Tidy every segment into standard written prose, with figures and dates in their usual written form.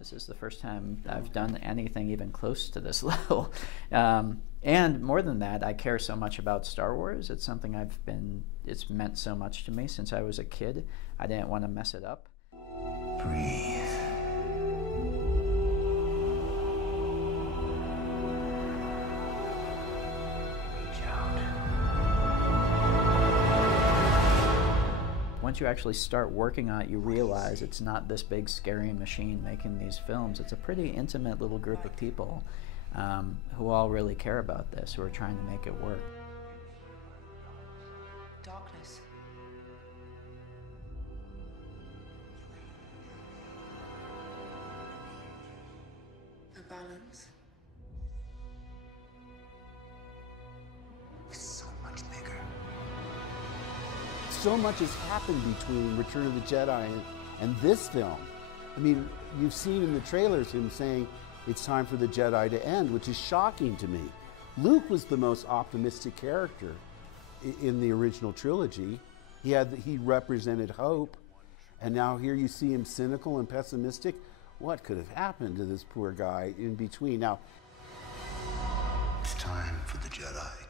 This is the first time I've done anything even close to this level. And more than that, I care so much about Star Wars. It's something it's meant so much to me since I was a kid. I didn't want to mess it up. Breathe. Reach out. Once you actually start working on it, you realize it's not this big scary machine making these films. It's a pretty intimate little group of people who all really care about this, who are trying to make it work. Darkness. A balance. It's so much bigger. So much has happened between Return of the Jedi and this film. I mean, you've seen in the trailers him saying it's time for the Jedi to end, which is shocking to me. Luke was the most optimistic character in the original trilogy. He represented hope, and now here you see him cynical and pessimistic. What could have happened to this poor guy in between? Now, It's time for the Jedi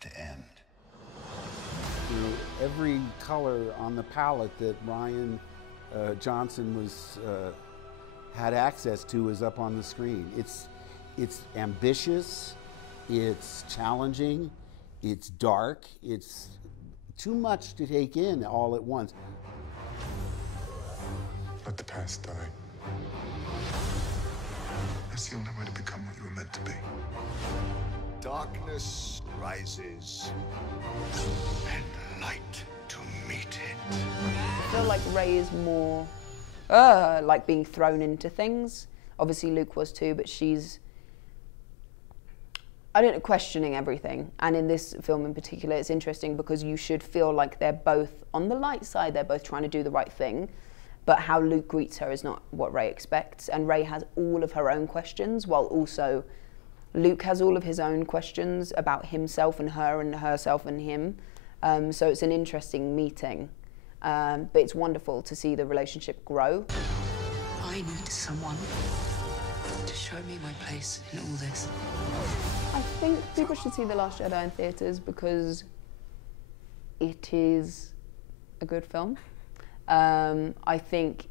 to end. you know, every color on the palette that Rian Johnson had access to is up on the screen. It's ambitious, it's challenging, it's dark, it's too much to take in all at once. Let the past die. That's the only way to become what you were meant to be. Darkness rises, and light to meet it. I feel like Rey is more like being thrown into things. Obviously Luke was too, but she's, I don't know, questioning everything. And in this film in particular, it's interesting because you should feel like they're both on the light side, they're both trying to do the right thing, but how Luke greets her is not what Rey expects. And Rey has all of her own questions, while also Luke has all of his own questions about himself and her and herself and him. So it's an interesting meeting. But it's wonderful to see the relationship grow. I need someone to show me my place in all this. I think people should see The Last Jedi in theatres because it is a good film. I think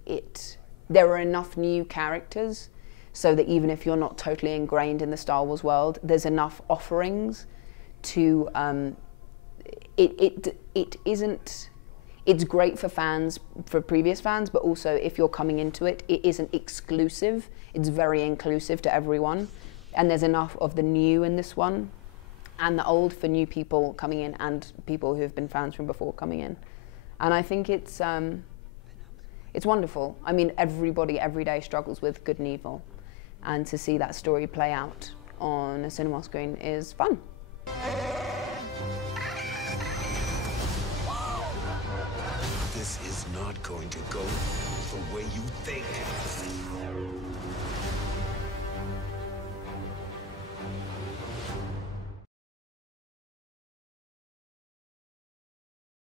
there are enough new characters so that even if you're not totally ingrained in the Star Wars world, there's enough offerings to, it's great for fans, for previous fans, but also if you're coming into it, it isn't exclusive. It's very inclusive to everyone. And there's enough of the new in this one and the old for new people coming in and people who have been fans from before coming in. And I think it's wonderful. I mean, everybody every day struggles with good and evil. And to see that story play out on a cinema screen is fun. This is not going to go the way you think.